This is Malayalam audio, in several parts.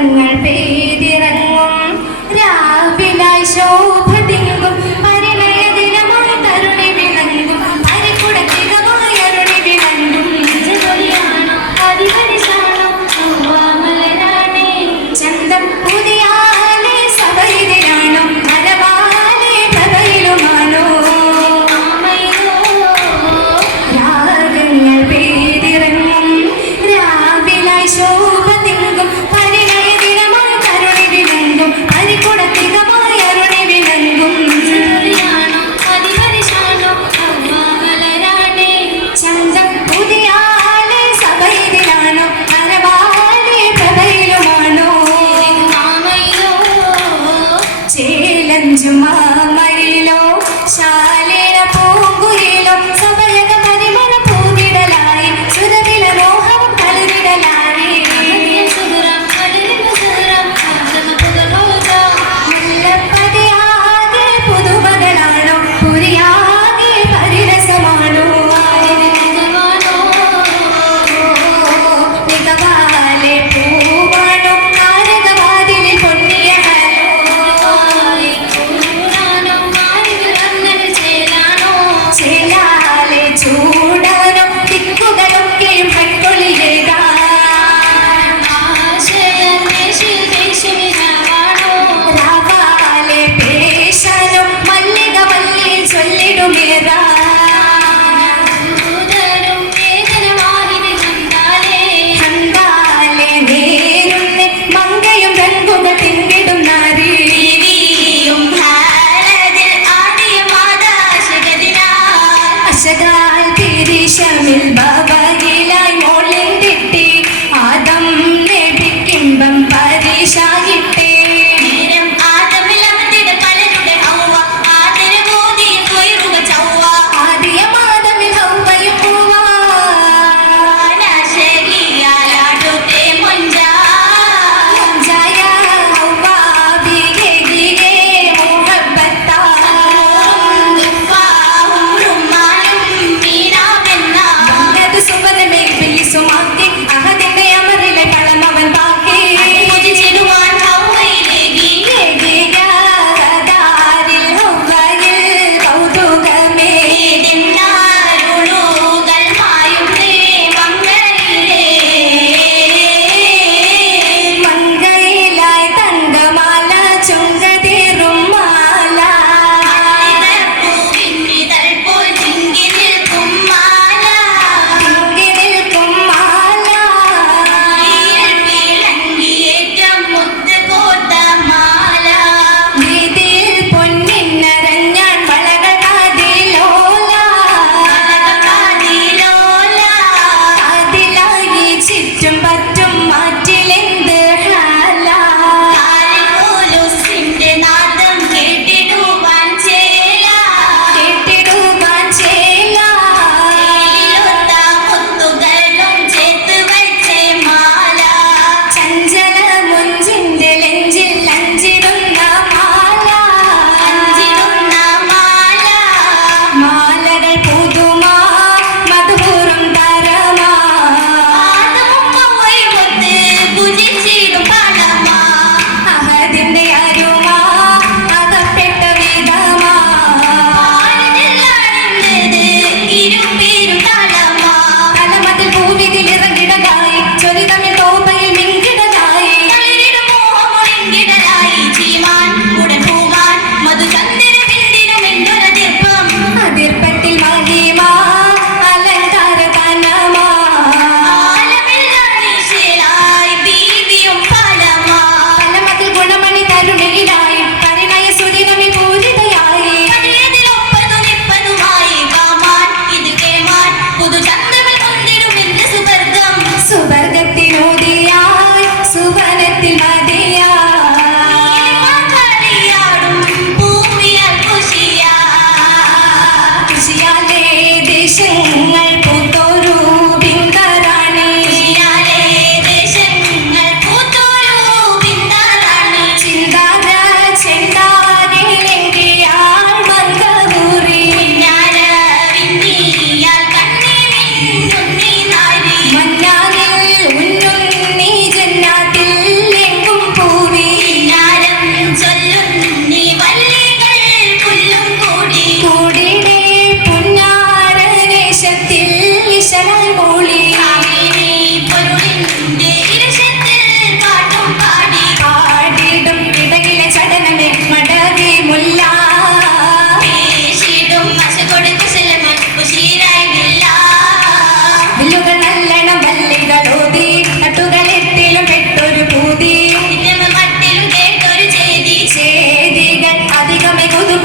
വരങ്ങൾ പെയ്തു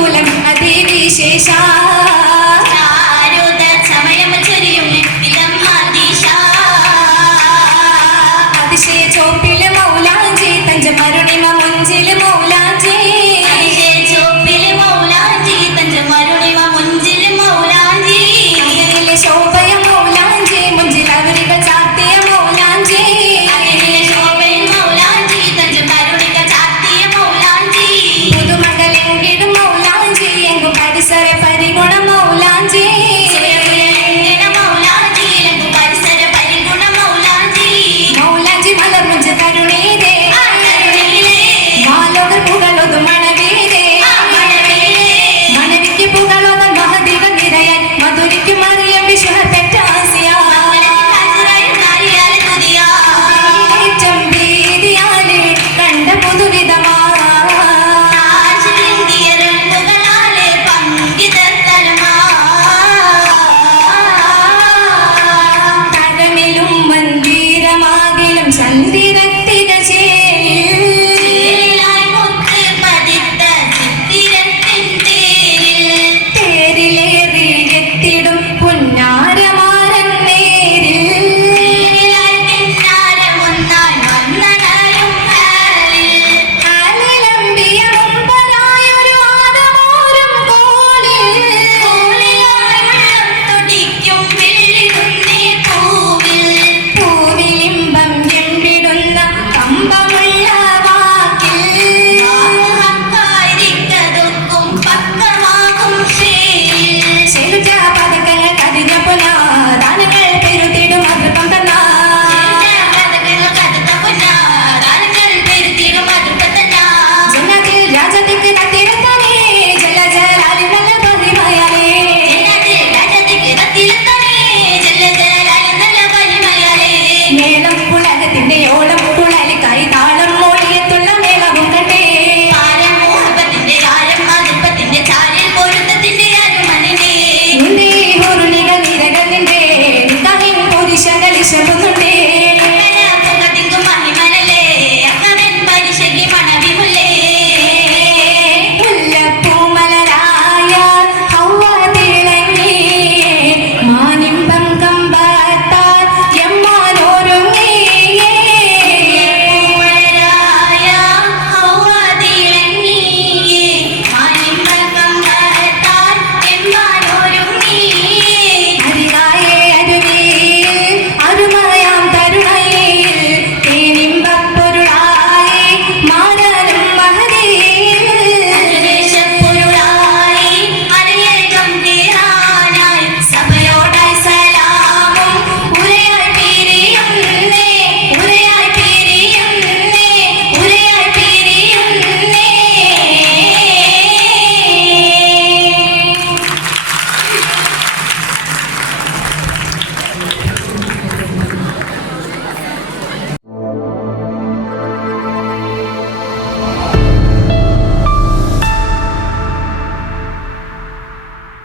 മൂലം അതിവിശേഷ